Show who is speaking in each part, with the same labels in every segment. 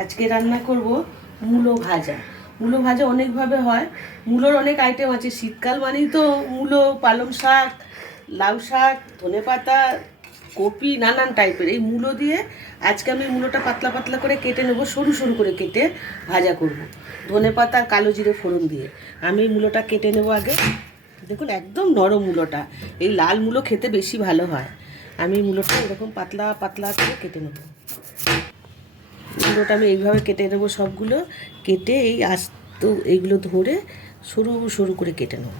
Speaker 1: আজকে রান্না করব মূলো ভাজা। মূলো ভাজা অনেকভাবে হয়। মূলোর অনেক আইটেম আছে। শীতকাল মানেই তো মূলো, পালং শাক, লাউ শাক, ধনে পাতা, কপি, নানান টাইপের এই মূলো দিয়ে আজকে আমি মূলোটা পাতলা পাতলা করে কেটে নেব, সরু সরু করে কেটে ভাজা করব। ধনে পাতা, কালো জিরে ফোড়ন দিয়ে। আমি মূলোটা কেটে নেব আগে। দেখুন, একদম নরম মূলোটা। এই লাল মূলো খেতে বেশি ভালো হয়। আমি মূলোটা এরকম পাতলা পাতলা করে কেটে নেব। মূলোটা আমি এইভাবে কেটে নেব সবগুলো। কেটে এই আস্ত এইগুলো ধরে সরু সরু করে কেটে নেব।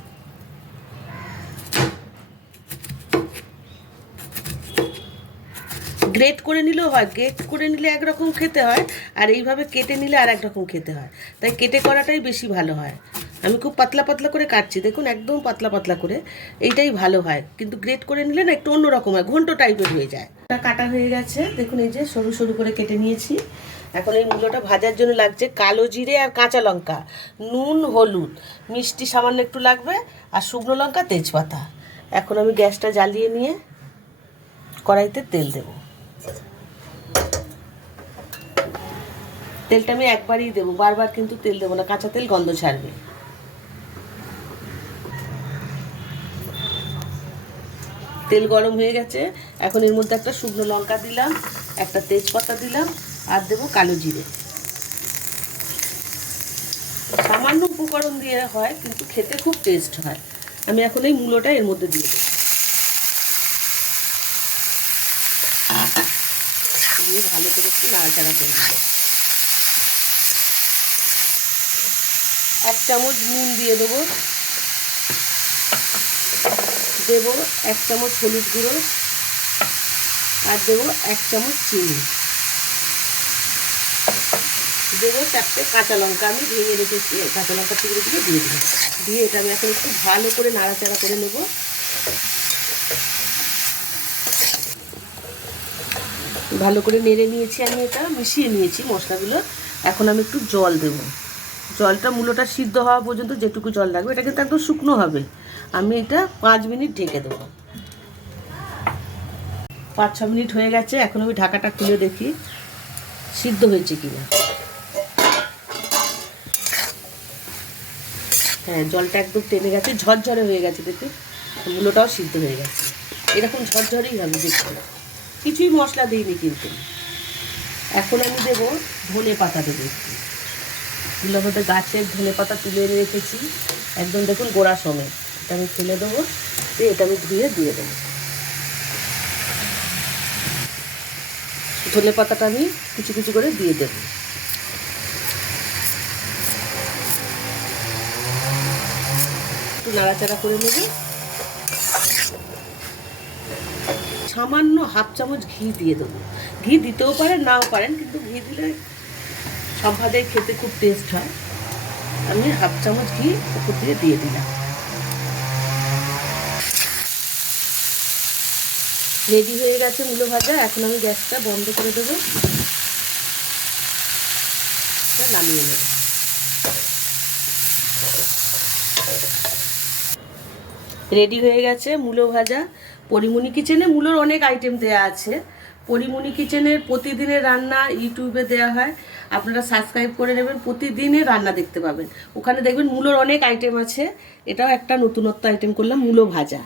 Speaker 1: গ্রেট করে নিলেও হয়, গ্রেট করে নিলে একরকম খেতে হয়, আর এইভাবে কেটে নিলে আর একরকম খেতে হয়। তাই কেটে করাটাই বেশি ভালো হয়। আমি খুব পাতলা পাতলা করে কাটছি, দেখুন একদম পাতলা পাতলা করে। এইটাই ভালো হয়, কিন্তু গ্রেট করে নিলে না একটু অন্যরকম হয়, ঘন্ট টাইপের হয়ে যায়। এটা কাটা হয়ে গেছে, দেখুন এই যে সরু সরু করে কেটে নিয়েছি। এখন এই মূলোটা ভাজার জন্য লাগছে কালো জিরে আর কাঁচা লঙ্কা, নুন, হলুদ, মিষ্টি সামান্য একটু লাগবে, আর শুকনো লঙ্কা তেজপাতা। এখন আমি গ্যাসটা জ্বালিয়ে নিয়ে কড়াইতে তেল দেবো। তেলটা আমি একবারই দেবো, বারবার কিন্তু তেল দেবো না, কাঁচা তেল গন্ধ ছাড়বে। তেল গরম হয়ে গেছে। এখন এর মধ্যে একটা শুকনো লঙ্কা দিলাম, একটা তেজপাতা দিলাম, আর দেবো কালো জিরে। সামান্য উপকরণ দিয়ে হয়, কিন্তু খেতে খুব টেস্ট হয়। আমি এখন এই মূলোটা এর মধ্যে দিয়ে দেবো। ভালো করে একটু নাড়াচাড়া করে দেবো এক চামচ নুন দিয়ে দেবো। দেবো এক চামচ হলুদ গুঁড়ো আর দেবো এক চামচ চিনি। দেবো চারটে কাঁচা লঙ্কা। আমি ভেঙে রেখেছি কাঁচা লঙ্কা টুকরোগুলো দিয়ে দেবো দিয়ে এটা আমি এখন একটু ভালো করে নাড়াচাড়া করে নেব। ভালো করে নেড়ে নিয়েছি আমি এটা, মিশিয়ে নিয়েছি মশলাগুলো। এখন আমি একটু জল দেবো। জলটা মূলোটা সিদ্ধ হওয়া পর্যন্ত যেটুকু জল লাগবে, এটা কিন্তু একদম শুকনো হবে। আমি এটা পাঁচ মিনিট ঢেকে দেবো। পাঁচ ছ মিনিট হয়ে গেছে, এখন আমি ঢাকাটা খুলে দেখি সিদ্ধ হয়েছে কিনা। হ্যাঁ জলটা একদম টেনে গেছে, ঝরঝরে হয়ে গেছে দেখুন মূলোটাও সিদ্ধ হয়ে গেছে। এরকম ঝরঝরেই হবে দেখতে। কিছুই মশলা দিইনি কিন্তু। এখন আমি দেবো ধনে পাতা দেবো একটু। মধ্যে গাছের ধনে পাতা তুলে এনে রেখেছি। একদম দেখুন গোড়া সমেত। এটা আমি ফেলে দেবো, দিয়ে এটা আমি ধুয়ে দিয়ে দেবো। ধনে পাতাটা আমি কিছু কিছু করে দিয়ে দেবো। একটু নাড়াচাড়া করে নেবে। সামান্য হাফ চামচ ঘি দিয়ে দেবো। ঘি দিতেও পারেন, নাও পারেন, কিন্তু ঘি দিলে সব খেতে খুব টেস্ট হয়। আমি হাফ চামচ ঘি উপর দিয়ে দিয়ে দিলাম। রেডি হয়ে গেছে মূলো ভাজা। এখন আমি গ্যাসটা বন্ধ করে দেবো। নামিয়ে নেব। রেডি হয়ে গেছে মূলো ভাজা। পরিমণি কিচেনে মূলোর অনেক আইটেম দেয়া আছে। পরিমণি কিচেনের প্রতিদিনের রান্না ইউটিউবে দেওয়া হয়। আপনারা সাবস্ক্রাইব করে নেবেন প্রতিদিনের রান্না দেখতে পাবেন। ওখানে দেখবেন মূলোর অনেক আইটেম আছে। এটাও একটা নতুনত্ব আইটেম করলাম, মূলো ভাজা।